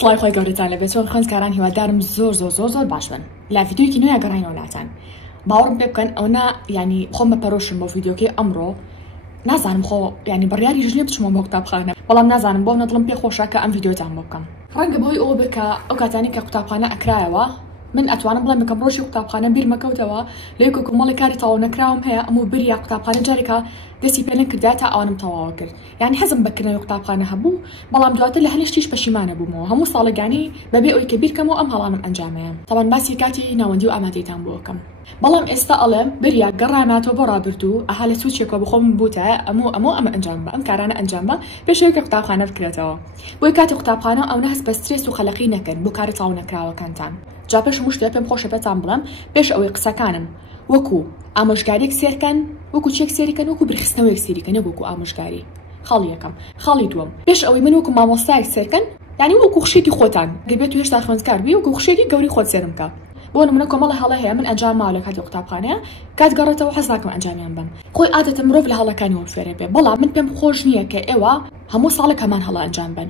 سڵای خۆی گەورەتان لەبێت چۆن خوێندکاران هیوادارم زۆر باش بن لا ڤیدیۆیەکی نوێ گەڕاینەوە لاتان باوەڕم پێ بکەن ئەوە ینی خۆم بەپەرۆشم بۆ ڤیدیۆکەی ئەمڕۆ نازانم خۆ ینی بڕیاری ژنێ بچمەوە بۆ قوتابخانە بەڵام نازانم بۆ نەدڵم پێ خۆشە کە ئەم ڤیدیۆتان بۆ بکەم ڕەنگە بۆی ئەوە بکە ئەو کاتانی کە قوتابخانە ئەکرایەوە من ئەتوانم بڵێم کەم ڕۆژی قوتابخانە بیر مەکەوتەوە لەیەک کۆمەڵی کاری تەواو نەکراوم هەیە ئەموو بریە قوتابخانە جارێکە دەستی پێ نەکردا تا ئەوانم تەواو کرد یعنی حەزم بەکردنەوەی قوتابخانە هەبوو بەڵام دواتر لە هەنێشتیش پەشیمانە بوومەوە هەموو ساڵێکانی بەبێ ئەوی کە بیرکەمەوە ئەم هەڵانم ئەنجامەیە تەبەن باسی کاتی ناوەندی و ئامادەیتان بۆ بکەم بەڵام ئێستا ئەڵێم بریا گەڕایماتەوە بۆ ڕابردوو ئەها لە سوچێکەوە بخۆم بووتە ئەمە ئەنجام بە ئەم کارانە ئەنجام بە پێشەوەی قوتابخانە بکرێتەوە بۆی کاتی قوتابخانە ئەو نەهست بە سترێس و خەلەقی نەکەن بۆ کاری تەواو نەکراوەکانتان جا پێش هەموو شتێ پێم خۆشە پێتان بڵێم پێش ئەوەی قسەکانم وەکو ئامۆژگاریەک سێرکەن وەکو چێک سێریکەن وەکو برخستنەوەیەک سێریکەن وەکو ئامۆژگاری خاڵی یەکەم خاڵی دووەم پێش ئەوەی من وەکو مامۆستایەک سێرکەن یعنی وەکو خشێکی خۆتان گەبێت هێشتا خوێندکار بی وەکو خشێکی گەوری خۆت سێرم بکە بۆ نمونە کۆمەڵی هەڵە هەیە من ئەنجام ماوە لە کاتی قوتابخانەیە کات گەڕێتەوە حەز ناکەم ئەنجامیان بم خۆی عادەتە مرۆڤ لە هەڵەکانی وەرفێرێ بێ بەڵام من پێم خۆش نییە کە ئێوە هەموو ساڵێک هەمان هەڵە ئەنجام بن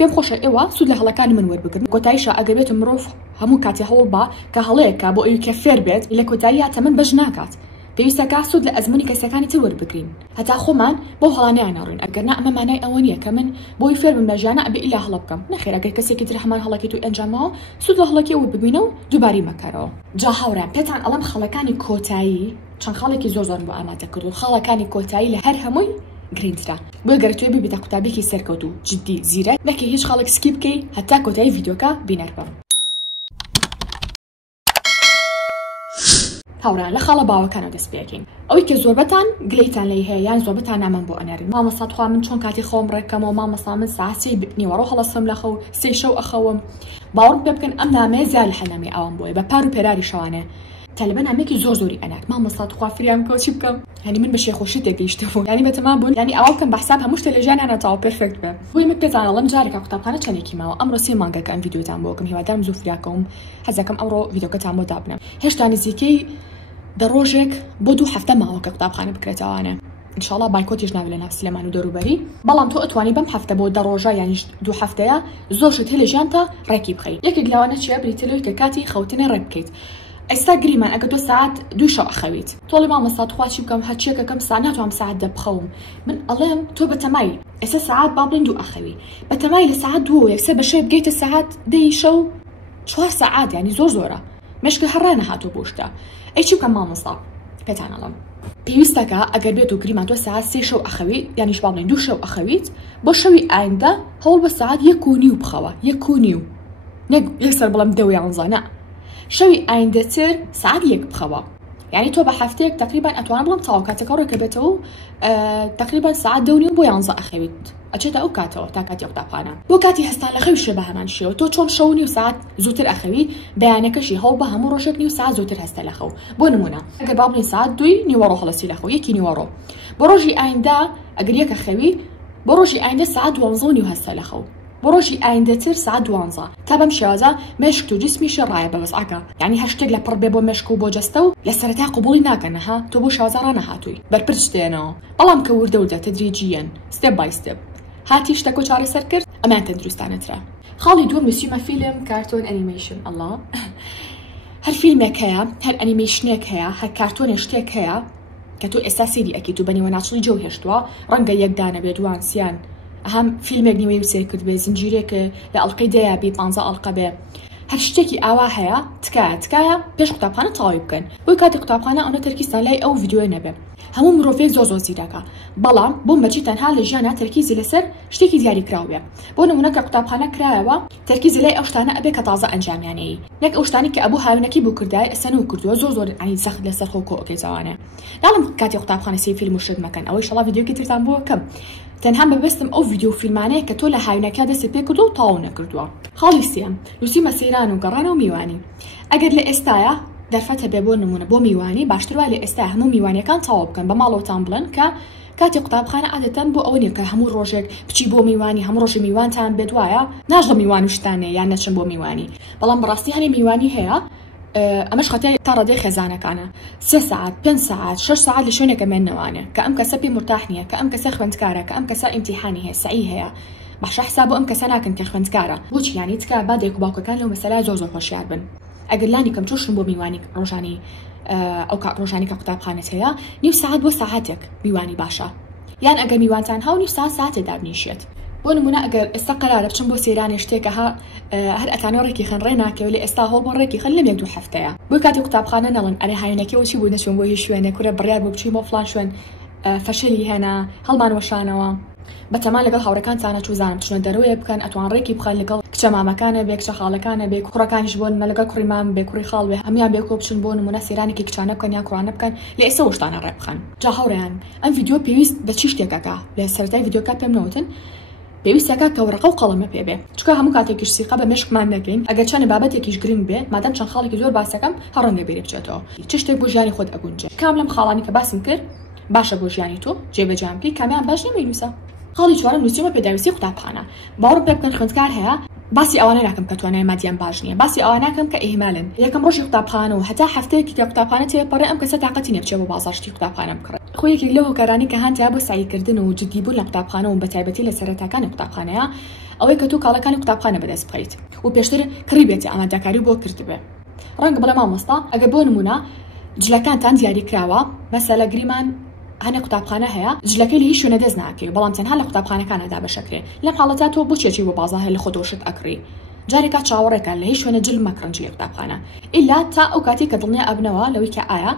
پێم خۆشە ئێوە سوود لە هەڵەکانی من وەربگرن کۆتاییشە ئەگەر بێت مرۆڤ هەموو کاتی هەوڵ بە کە هەڵەیەکە بۆ ئەوی کە فێر بێت لە کۆتایی تەمەن بەش ناکات پێویستە کە سوود لە ئەزمموی کەسەکانی تر وەربگرین هەتا خۆمان بۆ هەڵانەیان ناڕوین ئەگەرنا ئەمە مانای ئەوە نییە کە من بۆی فێر بم لە ژیانە ئەبێ ئیلا هەڵە بکەم نەخێر ئەگەر کەسێکی تر هەمان هەڵەکی تو ئەنجامەوە سوود لە هەڵەکی وەرببینە و دووباری مەکارەوە جا هاوڕێم پێتان ئەڵەم خەڵەکانی کۆتایی چەند خاڵێکی زۆر بۆ ئامادە کردو خاڵەکانی کۆتایی لە هەر هەمووی گرنگترا بۆ گەرتوێ ببیتە قوتابێکی سەرکەوت و جددی زیرە نەکە هیچ خاڵێک سکی بکەی هەتا کۆتایی ڤیدیۆکە بینەر بم هاوران لە خاڵە باوەکانە دەست پێکەین ئەوەی کە زۆربەتان گلەیتان لێی هەیە یان زۆربەتان نامان بۆ ئەنێرین مامۆستا خوا من چۆن کاتی خۆم ڕێکەمەوە مامۆستا من ساعت 3 نیوەڕۆ هەڵەسم لە خەو 3 شەو ئەخەوم باوەڕم پێ بکەن ئەم نامەیە زیاد لە هەنامی ئەوم بۆیە بە پار و پێراری شەوانێ تەلبەن نامێکی زۆری ئەنات مامۆستا خوا فریام کە چی بکەم هەنی من بە شێخۆشی تێگەیشتەوە ینی بەتەمان بوون ینی ئەوە بکەم بە حساب هەموو شتە لە ژیانیانە تەواو پێرفێکت بێ بۆی من پێتان ئەڵێم جارێکە قوتابخانە چەندێکی ماوە ئەمڕۆ 3 مانگەکە ئەم ڤیدیۆتان بۆ بکەم هیوادارم زوو فریاکەوم حەزەکەم ئەمڕۆ ڤیدیۆکەتان بۆ دابنم هێشتا نزیکەی دە ڕۆژێک بۆ 2 هەفتە ماوە کە قوتابخانە بکرێتەوەوانە انشاءالله بایکۆتیش ناوێت لە ناو سلێمان و دەوروبەری بەڵام تۆ ئەتوانی بەم هەفتە بۆ 10 ڕۆژە یانی 2 هەفتەیە زۆر شت هەیە لە ژیانتە ڕێکی بخەیت یەکێک لەوانە چیە بریتەلەوەی کە کاتی خەوتنە ڕێک بکەیت ئێستا گریمان ئەگە 2 ساعت 2 شەو ئەخەویت تۆڵی مامۆستا خواچی بکەم هەرچیەکەکەم ساعت ناتوانم ساعت 10 بخەوم من ئەڵێم تۆ بەتەمای ئێستا ساعت با بڵێن 2 ئەخەوی بەتەمای لە ساعت 2 یەکسەر بەشێ بگەیتە ساعت 10 شەو 4 ساعت یعنی زۆرە مشکل هەڕانە هاتووە بۆ شتە ئەی چی بکەم مامۆستا پێتان ئەڵێم پێویستەکە ئەگەر بێت و گریمان تۆ ساعت 3 شەو ئەخەویت یانیش با بڵێن 2 شەو ئەخەویت بۆ شەوی ئایندە هەوڵ بە ساعت 1:30 بخەوە 1:30 نەک یەکسەر بڵێم 10 و 11 شەوی ئایندەتر ساعت 1 بخەوە یعنی تۆ بە هەفتەیەک تقریبا ئەتوانم بڵم تاوا کاتێکە ڕێکە بێتەوە تقریبا ساعت 2:30 بۆ 11 ئەخەویت ئەچێتە ئەو کاتەوە تا کاتی قوتابخانە بۆ کاتی هەستان لە خەوی شێ بە هەمان شێوە تۆ چۆن شەو نیو ساعت زووتر ئەخەوی بەیانەکەشی هەوڵ بە هەموو ڕۆژێک نیو ساعت زووتر هەستە لە خەو بۆ نمونە ئەگەر با بڵین ساعت 2 نیوەڕۆ هەڵەسی لە خەو 1 نیوەڕۆ بۆ ڕۆژی ئایندە ئەگەر یەک ئەخەوی بۆ ڕۆژی ئایندە ساعت 12:30 هەستە لە خەو بۆ ڕۆژی ئایندەتر ساعت 12 تا بەم شێوازە مێشک و جسمیشی ڕایە بە وەزعەکە یعنی هەر شتێک لە پڕ بێ بۆ مێشک و بۆ جەستە و لە سەرەتا قبوڵی ناکەنەها تۆ بۆ شێوازە ڕانەهاتووی بەرپرس شتێنەوە بەڵام کە وردە تەدریجیەن ستێپ بای ستێپ هاتی شتەکە چارەسەر کرد ئەمان تەندروستانەترا خاڵی دووەم وسیمە فیلم کارتۆن ئەنیمەیشن ئەڵڵا هەر فیلمێک هەیە هەر ئەنیمەیشنێک هەیە هەر کارتۆنێ شتێک هەیە کە تۆ ئێستا سێری ئەکەیت و بەنێوە ناچڵی جەو هێشتووە ڕەنگە یەک دانە بێ دوان سیان ئەهەم فیلمێک نیوەی سێر کرد بێ زنجیرێکە لە ئەڵلقەی دەیە بێ 15 ئەڵلقە بێ هەر شتێکی ئاوا هەیە تکایە پێش قوتابخانە تەواوی بکەن بۆی کاتی قوتابخانە ئەوە تەرکیزتان لای ئەو ڤیدیۆ نەبێ هەموو مرۆڤێک زۆر زیرەکە بەڵام بۆ مەچی تەنها لە ژیانە تەرکیزی لەسەر شتێکی دیاری کراوێ بۆ نمونە کە قوتابخانە کرایەوە تەرکیزی لای ئەو شتانە ئەبێ کە تازە ئەنجامیانەیە نەک ئەو شتانی کە ئەبوو هاوینەکی بوو کردای ئەسەن و کردووە زۆر ئەنی سەخت لەسەر خۆ کۆکێزەوانە ناڵم کاتی قوتابخانە سی فیلم و شت مەکەن ئەوەی شەڵا ڤیدیۆکی ترتان بۆ کەم تەنها بەبستم ئەو ڤیدیۆ فیلمانەیە کە تۆ لە هاوینەکە دەست پێ کردو و تاو نەکردووە خاڵی سێم لوسیمە سەیران و گەڕان و میوانی ئەگەر لە ئێستایە دەرفەتە بێ بۆ نمونە بۆ میوانی باشتر وای لە ئێستا هەموو میوانیەکان تەواو بکەن بە ماڵەوەتان بڵێن کە کاتی قوتابخانە عادەتەن بۆ ئەوە نیە کە هەموو ڕۆژێک بچی بۆ میوانی هەموو ڕۆژی میوانتان بێت وایە ناژڵە میوان وشتانێ یان نەچن بۆ میوانی بەڵام بەڕاستی هەنێ میوانی هەیە ئەمەش خەتای تا ڕادەی خێزانەکانە 3 ساعت 5 ساعت 6 ساعت لە شوێنێکە مێننەوانە کە ئەم کەسە پێی مرتاح نییە کە ئەم کەسە خوێندکارە کە ئەم کەسە ئیمتیحانی هەیە سعی هەیە باشە حساب ئەم کەسە ناکەن کە خوێندکارە بۆچی یانی تکا با دایک و باوکەکان لەو مەسەلای زۆر هۆشیار بن ئەگەر لانی کەم چۆشن بۆ میوانی ڕۆژانی ئەو ڕۆژانی کە قوتابخانەت هەیە نیو ساعت بۆ ساعتێک میوانی باشە یان ئەگەر میوانتان هاو نیو ساعتێ دابنیشێت بۆ نمونە ئەگەر ئێستا قەرارە بچم بۆ سەیرانی شتێکە هەر ئەتانە ڕێکی خەن ڕێ ناکەوێت لە ئێستا هەڵ بۆ ڕێکی خەن لەم 1-2 هەفتەیە بۆی کاتی قوتابخانە نەڵن ئەرێ هاوینەکەەوە چی بوو نەچوون بۆ هیچ شوێنێک کورە بڕیار بۆ بچین بۆ فڵان شوێن فەشەلی هێنا هەڵمان وەشانەوە بەتەمان لەگەڵ هاوڕەکانتانە چوزانم چونە دەروێ بکەن ئەتوان ڕێکی بخەن لەگەڵ کچە مامەکانە بێ کچە خاڵەکانە بێ کوڕەکانیش بۆن لەگەڵ کوڕی مام بێ کوڕی خاڵ بێ هەمیان بێ کۆ بچن بۆ نمونە سەیرانێکی کچانە بکەن یا کوڕانە بکەن لە ئێستا وشتانە ڕێ بخەن جا هاوڕێیان ئەم ڤیدیۆ پێویست بە چی شتێکەکە لە سەرەتای ڤیدیۆکە پێم نەوتن پێویستەکە کە وەرەقە و قەڵەمە پێبێ چکە هەموو کاتێکیش سیقە بە مێشکمان نەکەین ئەگەر چەند بابەتێکیش گرنگ بێ مادام چەند خاڵێکی زۆر باسەکەم هەڕەنگە بێری بچێتەوە چ شتێک بۆ ژیانی خۆت ئەگونجێ کام لەم خاڵانی کە باسم کرد باشە بۆ ژیانی تۆ جێبەجێم بکەی کامیان باش نەمەینووسە خاڵی چوارەم نووسیمە پێداویستی قوتابخانە باوەڕ پێ بکەن خوێندکار هەیە باسی ئەوانە ناکەم کە توانای مادیان باش نییە باسی ئەوە ناکەم کە ئیهمالن یەکەم ڕۆژی قوتابخانە و هەتا هەفتەیەکی کە قوتابخانە تێپەڕێ ئەم کەسە تااقەتی نەبچێ بۆ بازاڕشتی قوتابخانە بکڕێ خۆیەکی لەو هۆکارانی کە هەندیا بۆ سعیکردن و جدیبوون لە قوتابخانە و بەتایبەتی لە سەرەتاکانی قوتابخانەیە ئەوەی کە تۆ کاڵەکانی قوتابخانە بەدەست بخەیت و پێشتر کڕی بێتی ئامادەکاری بۆ کردبێ ڕەنگە بڵێ مامۆستا ئەگەر بۆ نمونە جلەکانتان دیاری کراوە مەسەلە گریمان هەنێ قوتابخانە هەیە جلەکەی لە هیچ شوێنە دەست ناکەی بەڵام تەنها لە قوتابخانەکانەدا بەشەکرێ لەم حاڵەتە تۆ بۆ چێکی بۆ بازار هەیە لە خۆتۆشت ئەکڕی جارێکا چاوەڕێکە لە هیچ شوێنە جل مەکڕن جلی قوتابخانە ئیلا تا ئەو کاتی کە دڵنیا ئەبنەوە لەوەی کە ئایا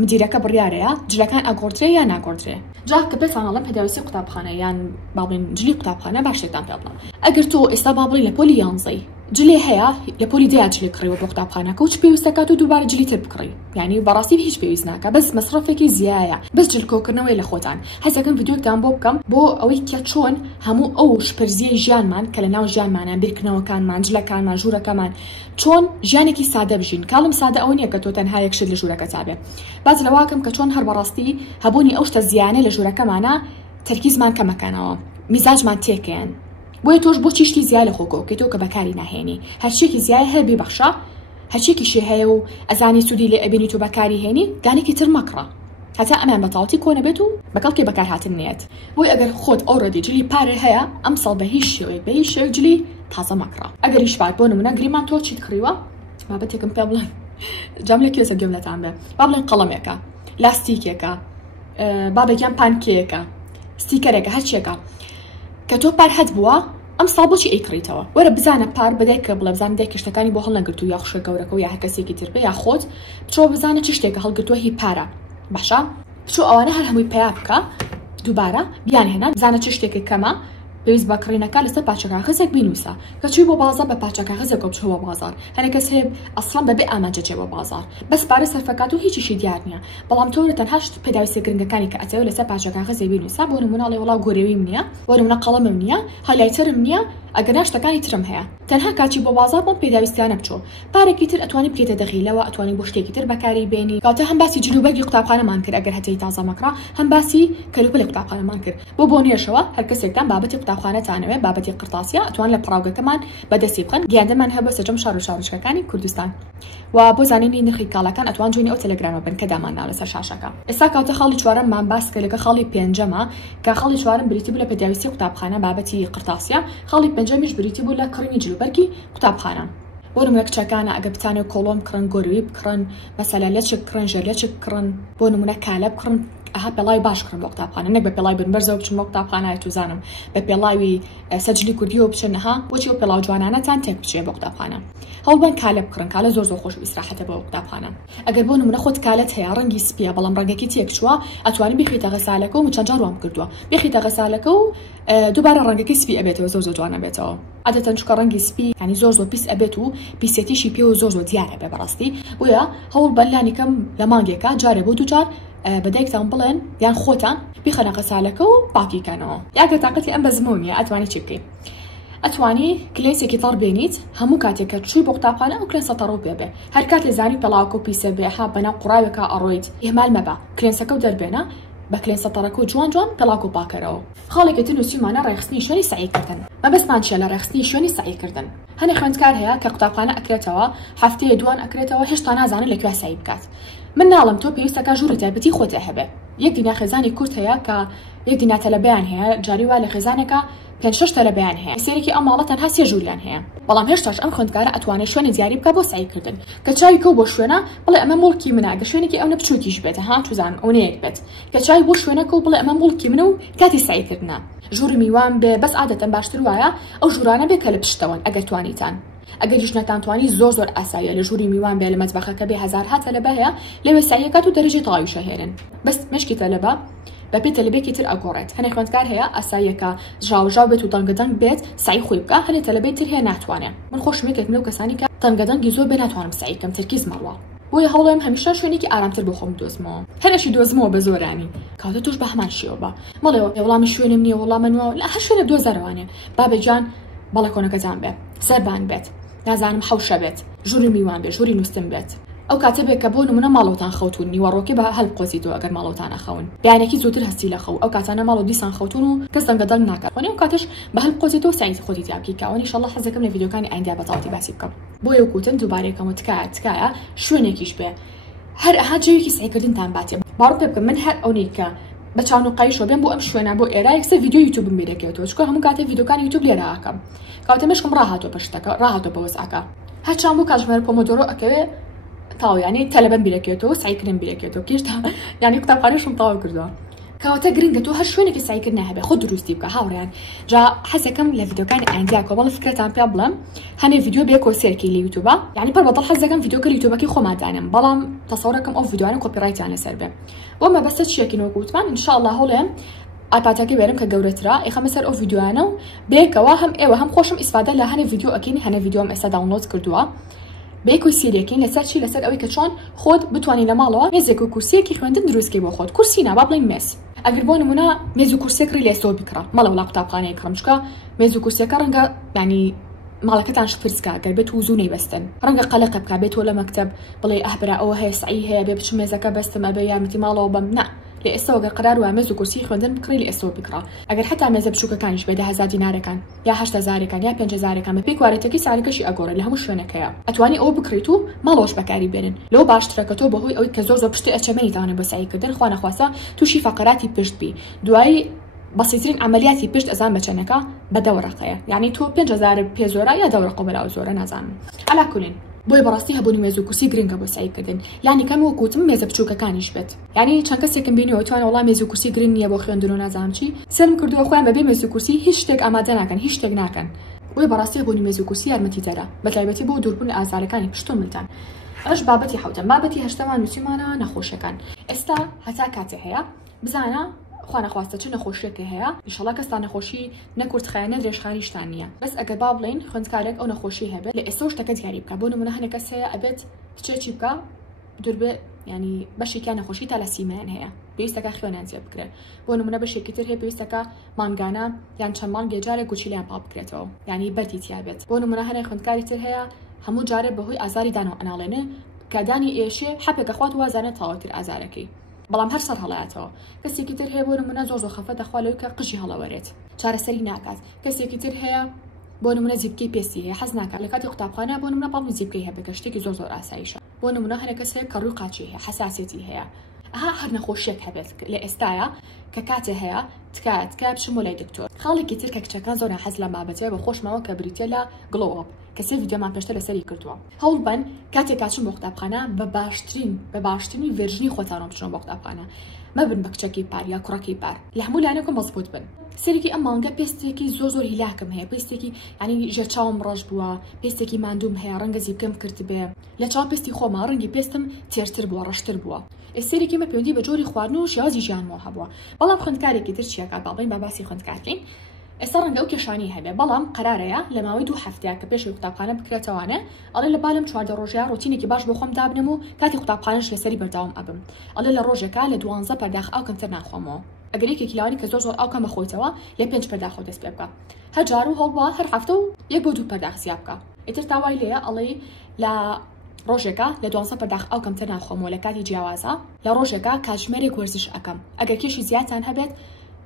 مدیرەکە بڕیارەیە جلەکان ئەگۆڕدرێ یا ناگۆڕدرێ جا کە پێتانەڵەم پێداویستی قوتابخانە یان باڵین جلی قوتابخانە باش شتێکتان پێ بڵێم ئەگەر تۆ ئێستا با بڵی لە پۆلی یانزەی جلێ هەیە لە پۆلی دەیە جلی کڕیوە بۆ قوتابخانەکە و چ پێویستەکات و دووبارە جلی تر بکڕی یعنی بەڕاستی هیچ پێویست ناکە بەس مەسرەفێکی زیایە بەس جلکۆکردنەوەی لە خۆتان هەستەکەم ڤیدیۆتان بۆ بکەم بۆ ئەوەی کە چۆن هەموو ئەو شپەرزیەی ژیانمان کە لە ناو ژیانمانە بیرکردنەوەکانمان جلەکانمان ژوورەکەمان چۆن ژیانێکی سادە بژین کاڵم سادە ئەوە نییە کە تۆ تەنها یەک شت لە ژوورەکە تابێ باز لەواکەم کە چۆن هەر بەڕاستی هەبوونی ئەو شتە زیانە لە ژوورەکەمانە تەرکیزمان کەمەکەنەوە میزاجمان تێکەن بۆیە تۆش بۆ چیشتی زیای لە خۆکۆ کە تۆ کە بەکاری ناهێنی هەرچێکی زیای هەیە بێبەخشە هەرچێکیشی هەیە و ئەزانی سوودی لێ ئەبینی تو بەکاری هێنی گانێکی تر مەکڕە هەتا ئەمان بەتاڵتی کۆنە بێت و بەکەڵکی بەکار هاتن نێت بۆی ئەگەر خۆت ئەوڕەدی جلی پارە هەیە ئەم ساڵ بە هیچ شێوەیە بە هیچ شێوەیەک جلی تازە مەکڕە ئەگەر هیچ بۆ نمونە گریمان تۆ چیت کڕیوە بابەتێکم پێ بڵێن جام لە کوێسە گوێملەتان بێ با بڵێن قەڵەمێکە لاستیکێکە بابێکیان پانکێکە ستیکەرێکە هەرچێکە کە تۆ پار هەت بووە ئەم ساڵ بۆچی ئەیکڕیتەوە وەرە بزانە پار بەدایکە بڵێ بزانە دایک شتەکانی بۆ هەڵنەگرتو یا خوشە گەورەکە و یا هەر کەسێکی تر بێ یا خۆت بچۆ بزانە چ شتێکە هەڵگرتووە هی پارە باشە بچۆ ئەوانە هەر هەمووی پیا بکە دووبارە بیان هێنا بزانە چ شتێکی کەمە پێویست بەکڕینەکە لەسەر پارچە کاغەزێک بینووسە کە چووی بۆ بازار بە پارچە کاغەزێک بچۆ بۆ بازار هەر کەس هەیە ئەسڵان بەبێ ئامانجە چێ بۆ بازار بەس پارە سەرفەکات و هیچیشی دیار نییە بەڵام تۆ تەنها شت پێداویستە گرنگەکانی کە ئەچێت لەسەر پارچە کاغەزێک بینووسە بۆ نمونەڵێ وڵاو گۆرەویم نییە بۆ نمونە قەڵەمم نییە هایلایتەرم نییە ئەگەر شتەکانی ترم هەیە تەنها کاچی بۆ بازار بۆم پێداویستیانە بچۆ پارێکی تر ئەتوانی بکرێتە دەخیلەوە ئەتوانی بۆ شتێکی تر بەکاری بێنی کاتە هەم باسی جلوبەرگی قوتابخانەمان کرد ئەگەر هەتەی تازە مەکڕا هەم باسی کەلوپەلی قوتابخانەمان کرد بۆ نێشەوە هەر کەسێکتان بابەتی قوتابخانەتانەوێ بابەتی قرتاسیە ئەتوان لە پڕاوگەکەمان بەدەستی بخەن گیاندەمان هەبە سەجەم شار و شارچکەکانی کوردستان و بۆ زانینی نرخی کاڵەکان ئەتوان جوینی ئەو تەلەگرامە بن کە داماننا لەسەر شاشەکە ئێستا کاتە خاڵی چوارەممان باس کە لەگە خاڵی پێنجەمە کە خاڵی چوارم بریتی بوو لە پێداویستی قوتابخانە بابەتی قرتاسیە خاڵی پێنجەمیش بریتی بوو لە کڕینی جلوبەرگی قوتابخانە بۆ نمونە کچەکانە ئەگە بتانە کۆڵۆم بکڕن گۆروی بکڕن مەسەلە لەچک بکڕن ژەلەچک بکڕن بۆ نمونە کالە بکڕن ئەها پێڵای باش کڕن بۆ قوتابخانە نەک بە پێڵای بنبەرزەوە بچن بۆ قوتابخانە توزانم بە پێڵاوی سەجلی کوردیەوە بچنەها بۆچی ئەو پێڵاو جوانانەتان تێک بچێ بۆ قوتابخانە هەوڵبەن کالە بکڕن کالە زۆر خۆش و ئیسراحەتە بۆ قوتابخانە ئەگەر بۆ نمونە خۆت کالەت هەیە ڕەنگی سپیە بەڵام ڕەنگێکی تێک چووە ئەتوانی بخیتە غەسالەکە و چەند جار وام کردووە بخیتە غەسالەکە و دووبارە ڕەنگەکەی سپی ئەبێتەوە زۆر جوانە بێتەوە عادەتەن چکە ڕەنگی سپی ینی زۆر پیس ئەبێت و پیسێتیشی پێ و زۆر دیارە بێ بەڕاستی بۆیە هەوڵ بەلانی کەم لە مانگێکە جارێ بۆ دووجار بەدایکتان بڵێن یان خۆتان بیخەنە غەسالەکە و پاکیکەنەوە یاگە تااقەتی ئەم بەزمۆنیە ئەتوانی چی بکەیت ئەتوانی کلێسێکی تەڕ بێنیت هەموو کاتێککە چووی بۆ قوتابخانە ئەو کلێنسە تەڕۆ پێبێ هەر کات لە زانی پێڵاوکە و پیسە بێ ها بەناو قوڕاوێکە ئەڕۆیت ئێمال مەبە کلێنسەکە و دەربێنە بە کلێنسە تەڕەکە و جوان پێڵاک و پاکەرەوە خاڵێکی تر نووسیمانە ڕێخستنی شوێنی سعیکردن مەبەستمان چیە لە ڕێخستنی شوێنی سعیکردن هەنێک خوێندکار هەیە کە قوتابخانە ئەکرێتەوە هەفتەیە دوان ئەکرێتەوە هێشتا نازانێت لەکوێ سعی بکات من ناڵم تۆ پێویستەکە ژووری تایبەتی خۆتە هەبێ یەک دینا خێزانی کورد هەیە کە یەک دینا تەلەبەیان هەیە جاری وا لە خێزانێکە 5-6 تەلەبەیان هەیە سێرێکی ئەم ماڵە تەنها 3 ژووریان هەیە بەڵام هێشتاش ئەم خوێندکارە ئەتوانێت شوێنی دیاری بکە بۆ سعیکردن کە چاوی کەوت بۆ شوێنە بڵێ ئەمە مڵکی منە ئەگە شوێنێکی ئەو نەبچووکیش بێتە ها توزانم ئەو نەیەک بێت کە چاوی بۆ شوێنە کەوت بڵێ ئەمە مڵکی منە و کاتی سعیکردنە ژووری میوان بێ بەس عادەتەن باشتر وایە ئەو ژوورانە بێ کە لە پشتەوەن ئەگەر توانیتان ئەگەر هیچ نەتانتوانی زۆر ئاساییە لە ژووری میوان بێ لە مەتبەخەکە بێ 1000 تەلەبە هەیە لەوێ سعیەکات و دەرەجەی تەواوی شەهێنن بەس مشکی تەلەبە بەپێ تەلەبێکی تر ئەگۆڕێت هەنێک خوێندکار هەیە ئاساییەکە ژاوژاو بێت و دەنگدەنگ بێت سعی خۆی بکە هەنێک تەلەبەی تر هەیە ناتوانێت من خۆشم یەکێک لەو کەسانی کە دەنگدەنگی زۆر بێ ناتوانم سعی بکەم تەرکیز مەڕوە بۆیە هەوڵێم هەمیشە شوێنێکی ئارامتر بۆ خۆم دۆزمەوە هەرەشی دۆزمەوە بە زۆرانی کاتە توش بە هەمان شێوە بە مەڵێەوە وەڵامی شوێنم نییە وەڵامەوە لە هەر شوێنە دۆزەرەوانێ بابێجان بەڵەکۆنەکەجان بێت سەربان بێت نازانم حەوشە بێت ژووری میوان بێت ژووری نووسم بێت ئەو کاتە بێت کە بۆ نمونە ماڵەوەتان خەوتون نیوەڕۆکێ بە هەڵبقۆزیتەوە ئەگەر ماڵەوەتان نەخەون بیانێکی زووتر هەستی لە خەو ئەو کاتانە ماڵەوە دیسان خەوتون و کەس دەنگدەنگ ناکات وەنێ ئەو کاتش بە هەڵبقۆزیتەوە سعی خۆتی تیابکی کاوە ئینشەڵڵا حەزەکەم لە ڤیدیۆکانی ئایندا بەتەواوی باسی بکەم بۆیە وەکوتن دووبارەیەکەمەوە تکایە شوێنێکیش بێ هەر ئەها جێوێکی سعیکردنتان باتێ باڕۆ پێ بکەم من هەر ئەوەی کە بە چاونوقاییشەوە بێم بۆ ئەم شوێنە بۆ ئێرە یەکسە ڤیدیۆ یوتیوبم بێدەکەوێتەوە چکە هەموو کاتێ ڤیدیۆکانی یوتیوب لێرە ئاکەم کاتە مشکم ڕاهاتۆ پشتەکە ڕاهاتۆ بە وەزعەکە هەر چام بۆ کاتژمێر پۆمۆدۆرۆ ئەکەوێ تاو یعنی تەلەبەم بیرەکەوێتەوە سعیکردن بیرەکەوێتەوە کێشتا یعنی قوتابخانەشم تاو کردووە کەواتە گرنگە تۆ هەر شوێنێکی سعیکردن هەبێ خۆ دروستی بکە هاوڕێیان جا حەزەکەم لە ڤیدیۆکانی ئایندا کۆمەڵ فکرەتان پێ بڵێم هەنێ ڤیدیۆ بێ کۆسێرکی لە یوتیوبە یعنی پەر بەدڵ حەزەکەم ڤیدیۆکە یوتیوبەکەی خۆمادانم بەڵام تەسەوڕەکەم ئەو ڤیدیۆانە کۆپیڕایتیان لەسەر بێ بۆ مەبەستە چیەکی نەوەکوتمان ئینشاءڵڵا هەوڵێم ئایپادەکە وێرم کە گەورەترە ئێخەمە سەر ئەو ڤیدیۆانە و بێکەوە هەم ئێوە هەم خۆشم ئیسفادە لە هەنێ ڤیدیۆ ئەکەینی هەنێ ڤیدیۆم ئێستا داونلۆد کردووە بێکوی سیرەکەین لەسەر چی لەسەر ئەوەی کە چۆن خۆت بتوانین لە ماڵەوە مێزێک و کورسیەکی خوێندن دروستکەی بۆ خۆت کورسی نابا بڵین مێز ئەگەر بۆ نمونە مێز و کورسێکری لێسۆ بکڕە مەڵە وڵا قوتابخانەیە کڕم چکە مێز و کورسەکە ڕەنگە ینی ماڵەکەتان شپرسکە گەر بێت و زوو نەیبەستن ڕەنگە قەلەقە بکە بێتەوە لە مەکتەب بڵێ ئەهبرا ئەوە هەیە سعی هەیە بێ بچم مێزەکە بەستم ئەبێ یارمەتی ماڵەوە بەم نە لە ئێستا گەر قرار وە مێز و کورسی خوێندن بکڕی لە ئێستا بکڕە ئەگەر حتا مێزە بچووکەکانیش بێ 10,000 دینارەکان یا 8,000 یا 5,000 بە پێی کوارێتەکەی ساریکەشی ئەگۆڕێ لە هەموو شوێنەکەیە ئەتوانی ئەوە بکڕیت و ماڵۆش بەکاری بێنن لەو باشترەکە تۆ بەهۆی ئەوەی کە زۆر پشتی ئەچەمەنی تاوانە بۆ سعیکردن خوا نەخواسە تووشی فەقەراتی پشت بی دوایی بەسیترین عملیاتی پشت ئەزان بەچەنەکە بە دەورەقەیە یعنی تۆ 5,000 پێ زۆرە یا دەورەقە بەلاو زۆرە نازانم ئەلاکولین بۆی بەڕاستی هەبوونی مێز و کورسی گرنگە بۆ سعیکردن یعنی کەم وەکوتم مێزە بچووکەکانیش بێت یعنی چەند کەسێکم بینیەوە توانە وەڵام مێز و کورسی گرنگ نییە بۆ خوێندن و نازانم چی سەرم کردووە خۆیان بەبێ مێز و کورسی هیچ شتێک ئامادە ناکەن هیچ شتێک ناکەن بۆی بەڕاستی هەبوونی مێز و کورسی یارمەتیدەرە بەتایبەتی بۆ دووربوون لە ئازارەکانی پشت و ملتان ئەش بابەتی حوتەم بابەتی هەشتەمان نووسیمانە نەخۆشیەکان ئێستا هەتا کاتێ هەیە بزانە خوا نەخواستە چه نەخۆشیەکە هەیە ئینشەڵڵا کەستان نەخۆشی نەکورتخایەنە درێژخانیشتان نییە بەس ئەگەر با بڵین خوێندکارێک ئەو نەخۆشی هەبێت لە ئێستا شتەکە دیاری بکە بۆ نمونە هەنێک کەس هەیە ئەبێت کچێکی بکە دووربێ ینی بەشێکیان نەخۆشی تالەسیمیان هەیە پێویستەکە خوێنیان جێ بکرێت بۆ نمونە بەشێکی تر هەیە پێویستەکە مانگانە یان چەند مانگ جارێک گوچیلیان پاڵ بکرێتەوە ینی بەردی تیابێت بۆ نمونە هەنێک خوێندکاری تر هەیە هەموو جارێک بەهۆی ئازاری دانەوە ئەناڵێنێ کە دانی ئێشێ حەپێکە خوات وازانە تاواتر ئازارەکەی بەڵام هەر سەر هەڵایەتەوە کەسێکی تر هەیە بۆ نمونە زۆر خەفە دەخوا لەوەی کە قژی هەڵەوەرێت چارەسەری ناکات کەسێکی تر هەیە بۆ نمونە زیبکەی پێسی هەیە حەز ناکات لە کاتی قوتابخانە بۆ نمونە پاڵ زیبکەی هەبێت کە شتێکی زۆر ئاساییشە بۆ نمونە هەنێک کەس هەیە کە ڕووی قاچی هەیە حەساسیەتی هەیە ئەها هەر نەخۆشیەک هەبێت لە ئێستاە کە کاتێ هەیە تکات بچم بۆ لای دکتۆر خاڵێکی تر کە کچەکان زۆر حەز لە بابەتەیە بە خۆشمەوە کە بریتە لە گڵۆپ کەسێ ڤیدیۆمان پێشتر لەسەری کردووە هەوڵ بن کاتێک کاچن بۆ قوتابخانە بە باشترین ڤێرژنی خۆتانەوە بچنەوە بۆ قوتابخانە مەبن بە کچەکی پار یا کوڕەکەی پار لە هەموو لایەنێکم مەزبوط بن سەرێکی ئەم مانگە پێستێکی زۆر هیلاکم هەیە پێستێکی ینی ژێرچاوم ڕەش بووە پێستێکی ماندوم هەیە ڕەنگە زیبکەم کرد بێ لە چاو پێستی خۆما ڕەنگی پێستم تێرتر بووە ڕەشتر بووە ئێستێرێکی مە پەیوەندی بە جۆری خواردن و شێوازی ژیانمەوە هەبووە بەڵام خوێندکارێکی تر چیەکە باڵین با باسی خوێندکارکەین ئێستا ڕەنگە ئەو کێشانی هەبێ بەڵام قەرارەیە لە ماوەی 2 هەفتەیە کە پێشی قوتابخانە بکرێتەوانە ئەڵێ لە بالم 4 ڕۆژەیە ڕۆتینێکی باش بۆ خۆم دابنم و کاتی قوتابخانەش لەسەری بەرداوام ئەبم ئەڵێ لە ڕۆژێکە لە 12 پەرداخ ئاو کەمتر ناخۆمەوە ئەگەر یەکێکی لاوانی کە زۆر ئاو کەمە خۆیتەوە لە 5 پەرداخ دەست پێ بکە هەر جار و هەڵبووە هەر هەفتە و 1 بۆ 2 پەرداخ زیاد بکە ئیتر تاوای لێیە ئەڵێ لە ڕۆژێکە لە 12 پەرداخ ئاو کەمتر ناخۆمەوە لە کاتی جیاوازە لە ڕۆژێکە کاتژمێرێک وەرزش ئەەکەم ئەگەر کێشی زیاتان هەبێت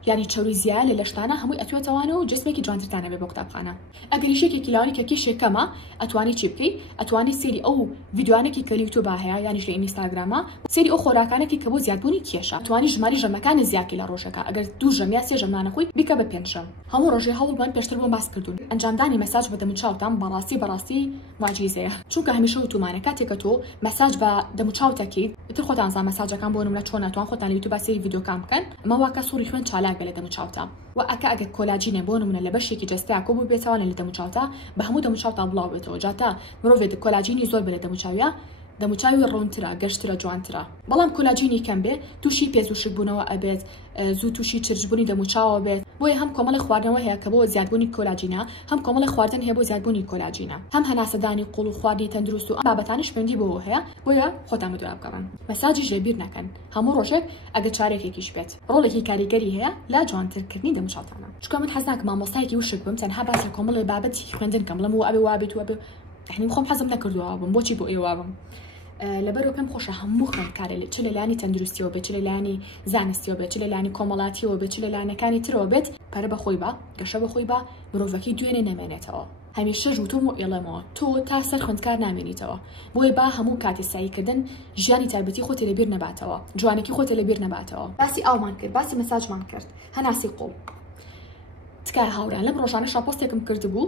يعني چوری زیاد لە لەشتانە هەمووی ئەتوێتەوانە و جسمێکی جوانترتانە بێ بۆ قوتابخانە. ئەگەر شێکی کلاوانی کە کێشێک کەمە ئەتوانی چی بکەیت؟ ئەتوانی سێری ئەو ڤیدیوانێکی کە یوتیوب هەیە یانیش لە ئینستاگرامە سێری ئەو خۆراکانێکی کە بۆ زیادبوونی کێشە ئەتوانی ژماری ژەمەکانی زیاکی لە ڕۆژەکە ئەگەر 2 ژەم یا 3 ژەم نانەخۆی بیکە بە 5 ژەم. هەموو ڕۆژێ هەوڵمان پێشتر بۆ باس کردوون ئەنجامدانی مەساج بە دەموچاوتان بەڕاستی معجیزەیە چونکە هەمیشە وتومانە کاتێکە تۆ مەساج بە دەموچاوتەکەیت ئیتر خۆتان زان مەساجەکان بۆ نمونە چۆن ناتوان خۆتان لە یوتیوب سێری ڤیدیۆکان بکەن ئەمە واکە سووری خوێن چالاک بێ لە دەموچاوتە و ئەگەر کۆلاجینە بۆ نمونە لە بەشێکی جەستەیە کۆ بوو بێتەوە لە دەموچاوتە بە هەموو دەموچاوتان بڵاو بێتەوە جاتە مرۆڤێک کۆلاجینی زۆر بێ لە دەموچاویە دەموچاوی ڕوونترە گەشترە جوانترە بەڵام کۆلاجینی کەم بێ تووشی پێزوشک بوونەوە ئەبێت زوو تووشی چرجبوونی دەموچاوە بێت بۆیە هەم کۆمەڵی خواردنەوە هەیە کە بۆ زیادبوونی کۆلاجینە هەم کۆمەڵی خواردن هەیە بۆ زیادبوونی کۆلاجینە هەم هەناسەدانی قوڵ و خواردنی تەندروست و ئەم بابەتانش پەیوەندی بەوە هەیە بۆیە خۆتان بەدوای بگەڕن مەساجی ژێبیر نەکەن هەموو ڕۆژێک ئەگەر چارێکێکیش بێت ڕۆڵێکی کاریگەری هەیە لا جوانترکردنی دەموچاوتانە چونکە من حەز ناکەم مامۆستایەکی وشک بم تەنها باسە کۆمەڵی بابەتی خوێندن کەم بڵێم و ئەبێ وابێت و ئەبێ یعنی خۆم حەزم نەکردووە بم بۆچی بۆ ئێوە بم لەبەرەوە پێم خۆشە هەموو خوێندکارێ چ لە لایانی تەندروستیەوە بێت چ لە لایانی زانستیەوە بێت چ لە لایانی کۆمەڵاتیەوە بێت چ لە لایەنەکانی ترەوە بێت پەرە بەخۆی بە گەشە بەخۆی بە مرۆڤەکەی دوێنێ نەمێنێتەوە هەمیشە ژووتم و ئێڵێمەوە تۆ تا سەر خوێندکار نامێنیتەوە بۆیە با هەموو کاتی ساییکردن ژیانی تایبەتی خۆتی لەبیر نەباتەوە جوانێکی خۆتە لەبیر نەباتەوە باسی ئاومان کرد باسی مەساجمان کرد هەناسی قوڵ تکایە هاوڕیان لەم ڕۆژانە شاپۆستێکم کردبوو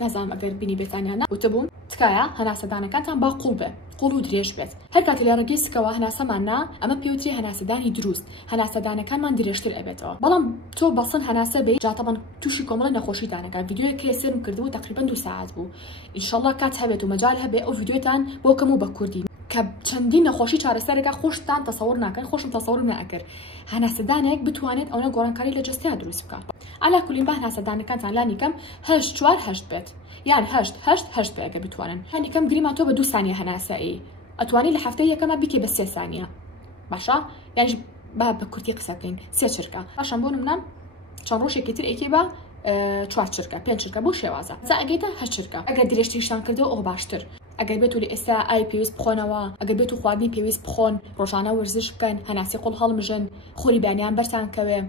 نازانم ئەگەر بینی بێتانیانە وتبووم تکایە هەناسەدانەکانتان با قوڵ بێت قوڵ و درێژ بێت هەر کاتی لە ڕێگەی سکەوە هەناسەماننا ئەمە پێوتری هەناسەدانی دروست هەناسەدانەکانمان درێژتر ئەبێتەوە بەڵام تۆ بەسن هەناسە بێ جاتەبان تووشی کۆمەڵە نەخۆشی دانەکە ڤیدیۆیە کە سێرم کردبوو تقریبا 2 ساعت بوو ئینشەڵڵا کات هەبێت و مەجال هەبێ ئەو ڤیدیۆتان بۆ کەم و بە کوردی کە چەندین نەخۆشی چارەسەرێکە خۆشتان تەسەوڕ ناکەن خۆشم تەسەوڕ ناکرد هەناسەدانێک بتوانێت ئەوە گۆڕانکاری لە جەستەیە دروست بکات ئالا کولین بە هەناسەدانەکانتان لانی کەم 8 بێت یان 8 بێ ئەگەر بتوانن هەنی کەم گریمان تۆ بە 2 سانیە هەناسایی ئەتوانی لە هەفتەی یەکەمە بیکێ بە 3 سانیە باشە یانیش با بە کورتی قسە بکەین 3 چرکە باشم بۆ نمونە چەند ڕۆژێکی تر ئێکی بە 4 چرکە 5 چرکە بۆ شێوازە زە ئەگەیتە 8 چرکە ئەگەر درێژتریشتان کردەوە ئەو باشتر ئەگەر بێت و لە ئێستا ئای پێویست بخۆنەوە ئەگەر بێت و خواردنی پێویست بخۆن ڕۆژانە ورزش بکەن هەناسی قوڵ هەڵمژن خۆری بانیان بەرتان کەوێ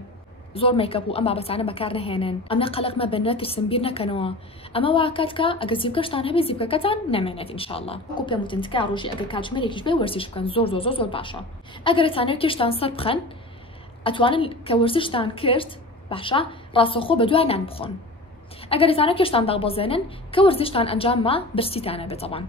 زۆر میکەپ و ئەم بابەتانە بەکار نەهێنن ئەم نەقەلەقمە بە نەترسن بیر نەکەنەوە ئەمە واکاتکە ئەگەر زیبکەشتان هەبێ زیبکەکەتان نەمێنێت ئینشاءڵڵا وەکو پێم وتن تکا ڕۆژی ئەگەر کاتژمێرێکیش بێ ورزش بکەن زۆر باشە ئەگەرتانەوێت کێشتان سەر بخەن ئەتوانن کە ورزشتان کرد باشە ڕاستەخۆ بە دوای نان بخۆن ئەگەرتانە کێشتان دەڵبەزێنن کە ورزشتان ئەنجامما برسیتانە بێتەوان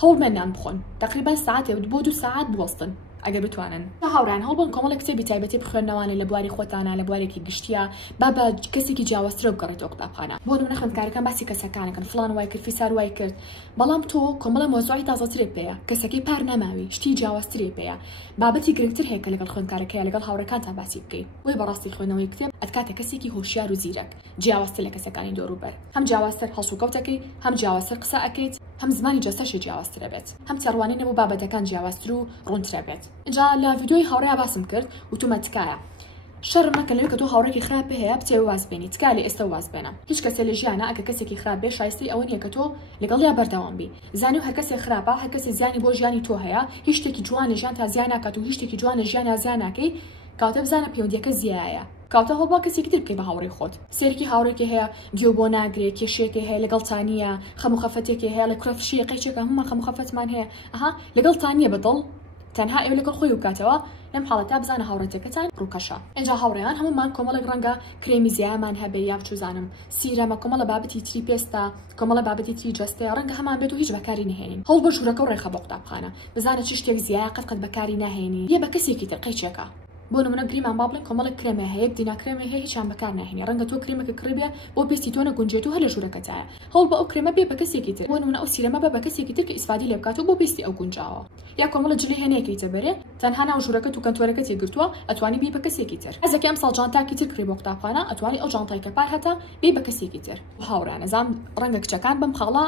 هەوڵمێنان بخۆن تقریبا ساعتێ بۆ 2 ساعت بوەستن ئەگەر بتوانن هاوڕان هەڵبن کۆمەڵێک کتێبی تایبەتی بخوێنەوەوانە لە بواری خۆتانە لە بوارێکی گشتیە با بە کەسێکی جیاوازترە بگەڕێتەوە قوتابخانە بۆ نمونە خوێندکارەکان باسی کەسەکانەکەن فڵان وای کرد فیسار وای کرد بەڵام تۆ کۆمەڵە مۆزوعی تازەترێ پێیە کەسەکەی پار نەماوی شتی جیاوازترێ پێیە بابەتی گرنگتر هەیە کە لەگەڵ خوێندکارەکەیە لەگەڵ هاوڕەکانتان باسی بکەیت وی بەڕاستی خوێنەوەی کتێب ئەتکاتە کەسێکی هۆشیار و زیرەک جیاوازتر لە کەسەکانی دۆروبەر هەم جیاوازتر هەڵسوکەوتەکەی هەم جیاوازتر قسە ئەکەیت هەم زمانی جەستەشی جیاوازترە بێت هەم تێڕوانی نەبوو بابەتەکان جیاوازتر و ڕوونترە بێت اینجا لە ڤیدیۆی هاوڕێیا باسم کرد وتومە تکایە شەڕم مەکە لەوەی کە تۆ هاوڕێکی خراپ هەیە بچێ وازبێنی تکا لێ ئێستا وازبێنە هیچ کەسێ لە ژیانە ئەگە کەسێکی خراپ بێ شایستی ئەوە نییە کە تۆ لەگەڵیا بەردەوام بی زانی و هەر کەسێک خراپە هەر کەسێ زیانی بۆ ژیانی تۆ هەیە هیچ شتێکی جوان لە ژیان تا زیان ناکات و هیچ شتێکی جوان لە ژیان زیان ناکەی کاتە بزانە پەیوەندیەکە زیایە کاتە هەڵبا کەسێکی تر بکەی بە هاوڕێی خۆت سێرکی هاوڕێکی هەیە گوێ بۆ ناگرێت کێشێکی هەیە لەگەڵتانیە خەموخەفەتێکی هەیە لە کوڕەفشیە قەیچێکە هەمومان خەموخەفەتمان هەیە ئەها لەگەڵتانیە بەدڵ تەنها ئێوە لەگەڵ خۆی وکاتەوە لەم حاڵەتە بزانە هاوڕێتەکەتان ڕووکەشە اینجا هاوڕێیان هەمومان کۆمەڵێک ڕەنگە کرێمی زیایمان هەبێ یا بچوزانم سیرەمە کۆمەڵە بابەتی تری پێستە کۆمەڵە بابەتی تری جەستەیە ڕەنگە هەمان بێت و هیچ بەکاری نهێنین هەڵ بە ژوورەکە و ڕێخە بۆ قوتابخانە بزانە چ شتێک زیایە قەت بەکاری ناهێنی یە بە کەسێکی تر قەیچێکە بۆ نمونە گریمان با بڵێن کۆمەڵێک کرێمە هەیە دینا کرێمە هەیە هیچیان بەکار ناهێنی ڕەنگە تۆ کرێمەکە کڕبێ بۆ پێستی تۆ نەگونجێت و هەر لە ژوورەکەتایە هەوڵ بە ئەو کرێمە بێ بە کەسێکی تر بۆ نمونە ئەو سیرەمە بە کەسێکی تر کە ئیسفادی لێ بکات و بۆ پێستی ئەو گونجاوە یا کۆمەڵە جلی هێنەیەکەیتە بەرێ تەنها ناو ژوورەکەت و کەنتۆرەکەت تێگرتووە ئەتوانی بێ بە کەسێکی تر ئەزەکە ئەمساڵ جانتاکی تر کڕی بۆ قوتابخانە ئەتوانی ئەو جانتای کە پار هەتا بێ بە کەسێکی تر هاوڕانە زام ڕەنگە کچەکان بەم خاڵە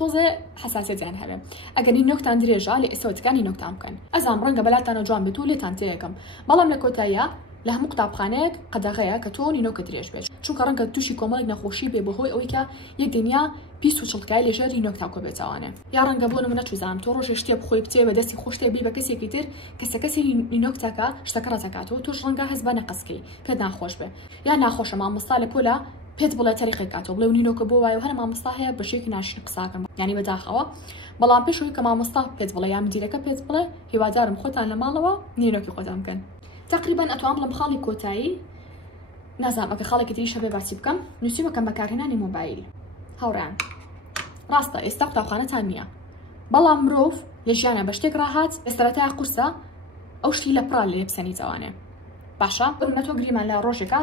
تۆزێ حساسیەتیان هەبێ ئەگەری نۆکتان درێژە لە ئێستاوەتەکانی نۆکتان بکەن ئەزام ڕەنگە بەلاتانە جوان بێت و لێتان تێیەکەم بەڵام لە کۆتاییە لە هەموو قوتابخانەیەک قەدەغەیە کە تۆ نینۆکە درێژ بێت چونکە ڕەنگە تووشی کۆمەڵێک نەخۆشی بێ بەهۆی ئەوەی کە یەک دنیا پیس و چڵکای لێژێر نینۆک تاکۆ بێتەوانێ یا ڕەنگە بۆ نمونە چوزانم تۆ ڕۆژێ شتێ بخۆی بچێ بە دەستی خۆش تێبی بە کەسێکی تر کەسی نینۆک تاکە شتەکە ڕەتەکاتەوە توش ڕەنگە هەست بە نەقەسکەی پێت ناخۆش بێ یا ناخۆشە مامۆستا لە پۆلە پێت بڵێ تەریقێکاتەوە بڵێ نینۆکە بۆ وایە هەر مامۆستا هەیە بەشێکی ناشرین قساکەم یعنی بەداخەوە بەڵام پێشەوەی کە مامۆستا پێت بڵێ یا مدیرەکە پێت بڵێ هیوادارم خۆتان لە ماڵەوە نینۆکی خۆتان بکەن تقریبا ئەتوان بڵم خاڵی کۆتایی نازانم ئەگە خاڵێکی تریش هەبێ باسی بکەم نووسی بەکەم بەکارهێنانی مۆبایل هاوڕیان ڕاستە ئێستا قوتابخانەتان نییە بەڵام مرۆڤ لە ژیانە بە شتێک ڕاهات ئێستەرەتای قورسە ئەو شتی لە پڕا لێ بسەنیتەوانێ باشە بڕونە تۆ گریمان لە ڕۆژێکە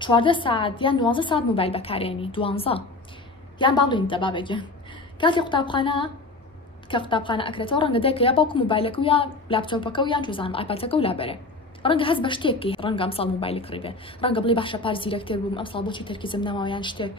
14 ساعت یان 12 ساعت مۆبایل بەکارێنی 12 یان باڵوین دەبا بێگە کاتی قوتابخانە ئەکرێتەوە ڕەنگە دێکە یا باوکو مۆبایلەکە و یا لاپتۆپەکە و یان توزانم ئایپادەکە و لا بەرێ ڕەنگە هەست بە شتێکی ڕەنگە ئەمساڵ مۆبایلی کڕی بێ ڕەنگە بڵێ باشە پار زیرەکتر بووم ئەمساڵ بۆچی تەرکیزم نەماوە یان شتێک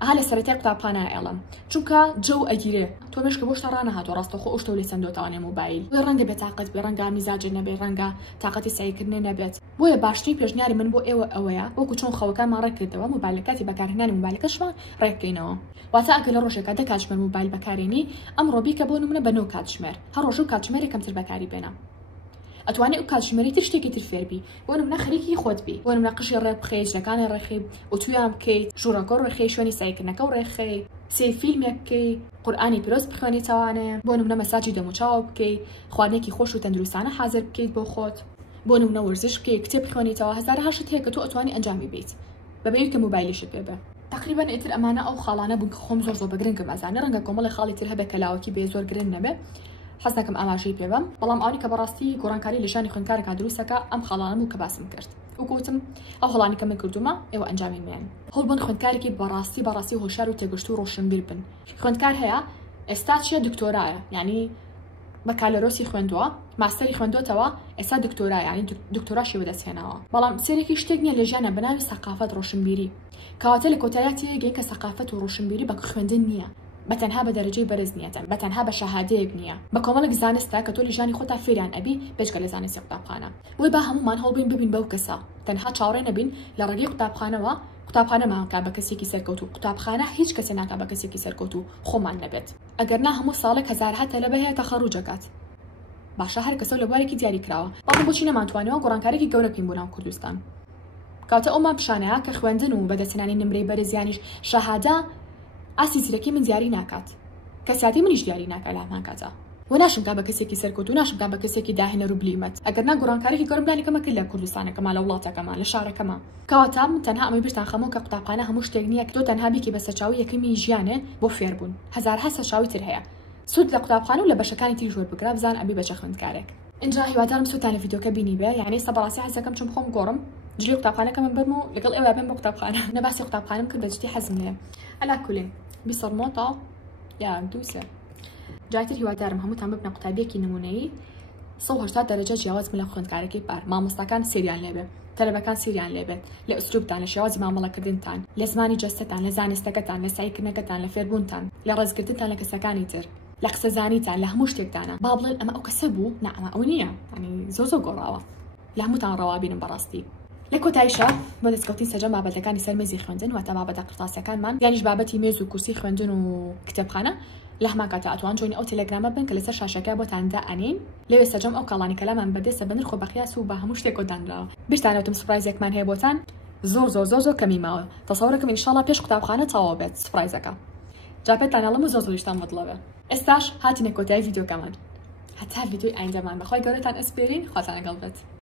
ئەها لە سەرەتای قوتابخانە ئێڵم چونکە جەو ئەگیرێ تۆ مێشکە بۆ شتە ڕانەهاتوە ڕاستەخۆ ئەو شتە لێ سندۆتەوانێ مۆبایل ڕەنگە بێتاقەت بێ ڕەنگە میزاجێ نەبێ ڕەنگە تااقەتی سایکردنێ نەبێت بۆیە باشترین پێشنیاری من بۆ ئێوە ئەوەیە وەکو چۆن خەوەکانمان ڕێکردەوە مۆبایل کاتی بەکارهێنانی مۆبایلەکەشمان ڕێککەینەوە واتە ئەگە لە ڕۆژێکە 10 کاتژمێر مۆبایل بەکارێنی ئەمڕۆ بیکە بۆ نمونە بە 9 کاتژمێر هەر ڕۆژ و کاتژمێری کەمتر بەکاری بێنە ئەتوانێت ئەو کاتژمێری تر شتێکی تر فێربی بۆ نمونە خەریکی خۆت بی بۆ نمونە قژی ڕێ بخەی جلەکانی ڕێخی ئۆتویان بکەیت ژوورەکە ڕێخی شوێنی سایکردنەکە و ڕێخی سێ فیلمێک بکەی قورئانی پیرۆز بخوێنیتەوانێ بۆ نمونە مەساجی دەموچاو بکەی خواردنێکی خۆش و تەندروستانە حازر بکەیت بۆ خۆت بۆ نمونە وەرزش بکەی کتێب بخوێنیتەوە هەزار هەشت هەیە کە تۆ ئەتوانی ئەنجامی بیت بەبێ کە مۆبایلیشت پێ بێ تقریبا ئیتر ئەمانە ئەو خاڵانە بوون کە خۆم زۆر بەگرنگم ئەزانێ ڕەنگە کۆمەڵی خاڵی تر هەبێ کە لاوەکی بێ زۆر گرنگ نەبێ حەز دەکەم ئاماژەی پێ بەم بەڵام ئەوانی کە بەڕاستی گۆڕانکاری لە ژیانی خوێندکارێکا دروستەکە ئەم خاڵانە بوو کە باسم کرد وگوتم ئەو هەڵانی کە من کردومە ئێوە ئەنجامی میان هەڵ بن خوێندکارێکی بەڕاستی هۆشار و تێگەشت و ڕۆشنبیر بن خوێندکار هەیە ئێستا چیە دکتۆرایە یعنی بەکالۆرۆسی خوێندووە ماستەری خوێندوتەوە ئێستا دکتۆرا یعنی دکتۆراشی بەدەستهێناوە بەڵام سێرێکی شتێک نییە لە ژیانە بەناوی سەقافەت ڕۆشنبیری کەواتە لە کۆتاییاتی هەیە کە سەقافەت و ڕۆشنبیری بە خوێندن نییە بەتەنها بە دەرەجەی بەرز نیەتەن بەتەنها بە شەهادەیەک نییە بە کۆمەڵێک زانستە کە تۆ لە ژیانی خۆتا فێریان ئەبی پێشکە لە زانستی قوتابخانە بۆی با هەمومان هەڵبین ببین بەو کەسە تەنها چاوەڕێ نەبین لە ڕێگەی قوتابخانەوە قوتابخانەمان بە کەسێکی سەرکەوت و قوتابخانە هیچ کەسێ ناکا بە کەسێکی سەرکەوت و خۆمان نەبێت ئەگەر نا هەموو ساڵێک هەزارها تەلەبە هەیە تەخەڕوجەکات باشە هەر کەسە لە بوارێکی دیاری کراوە بەڵام بۆچی نەمانتوانەوە گۆڕانکارێکی گەورە بکەین بۆ ناو کوردستان کاتە ئەومان پیشانەیە کە خوێندن و بەدەستهێنانی نمرەی بەرزیانیش شەهادە ئاسی زیرەکی من دیاری ناکات کەسیاتی منیش دیاری ناکات لە هەمان کاتە و ناشم کا بە کەسێکی سەرکەوت و ناشم کا بە کەسێکی داهێنەر و بلیمەت ئەگەر نا گۆڕانکارێکی گەورم پلانێکەمە کرد لە کوردستانەکەمان لە وڵاتەکەمان لە شارەکەمان کەواتە من تەنها ئەمەی بیرتان خەمەوە کە قوتابخانە هەموو شتێک نییە کە تۆ تەنها بیکی بە سەرچاوی یەکەمی ژیانێ بۆ فێربوون هەزارها سەرچاوی تر هەیە سود لە قوتابخانە و لە بەشەکانی تری ژوور بگرە بزان ئەبی بەچە خوێندکارێک اینجا هیوادارم سوتان لە ڤیدیۆکە بینی بێ یعنی سەبەڕاستی حەزەکەم چۆن بخۆم گۆڕم جلی قوتابخانەکە من بەرم و لەگەڵ ئێوە بێن بۆ قوتابخانە نەباسی قوتابخانەم کرد بەجددی حەزم لێ ئەلا کولێ بیسەڵمۆتە یا دووسێ جایتر هیوادارم هەمووتان ببنە قوتابیەکی نمونەیی 180 دەرەجە جیاواز من لە خوێندکارێکی پار مامۆستاکان سریان لێبێ تەلەبەکان سریان لێبێت لە ئوسلوبتان لە شێوازی مامەڵەکردنتان لە زمانی جەستەتان لە زانستەکەتان لە سایکردنەکەتان لە فێربوونتان لە ڕێزگرتنتان لە کەسەکانی تر لە قسەزانیتان لە هەموو شتێکتانە با بڵێن ئەمە ئەو کەسە بوو نەئەمە ئەو نییە ینی زۆر گۆڕاوە لە هەمووتان ڕەوابینم بەڕاستی لە کۆتاییشە بۆ دەستکەوتی سەرجەم بابەتەکانی سەرمێزی خوێندن واتە بابەتە قرتاسیەکانمان یانیش بابەتی مێز و کورسی خوێندن و کتێبخانە لە هەمان کاتە ئەتوان جۆینی ئەو تەلەگرامە بن کە لەسەر شاشەکە بۆتاندا ئەنین لەوێ سەرجەم ئەو کاڵانی کەلامان بەدەستە بە نرخ و بەقیاس و بە هەموو شتێک کۆدانراوە بیرتانەوتم سوپرایزێکمان هەیە بۆتان زۆر کەمی ماوە تەسەوڕەکەم ئینشاڵڵا پێش قوتابخانە تەواو بێت سوپرایزەکە جاپێتان ئەڵەم و زۆریشتان بەدڵەوێ ئێستاش هاتینە کۆتایی ڤیدیۆکەمان هەتا ڤیدیۆی ئایندەمان بەخوای گەورەتان ئەسپێرین خواتان لەگەڵ بێت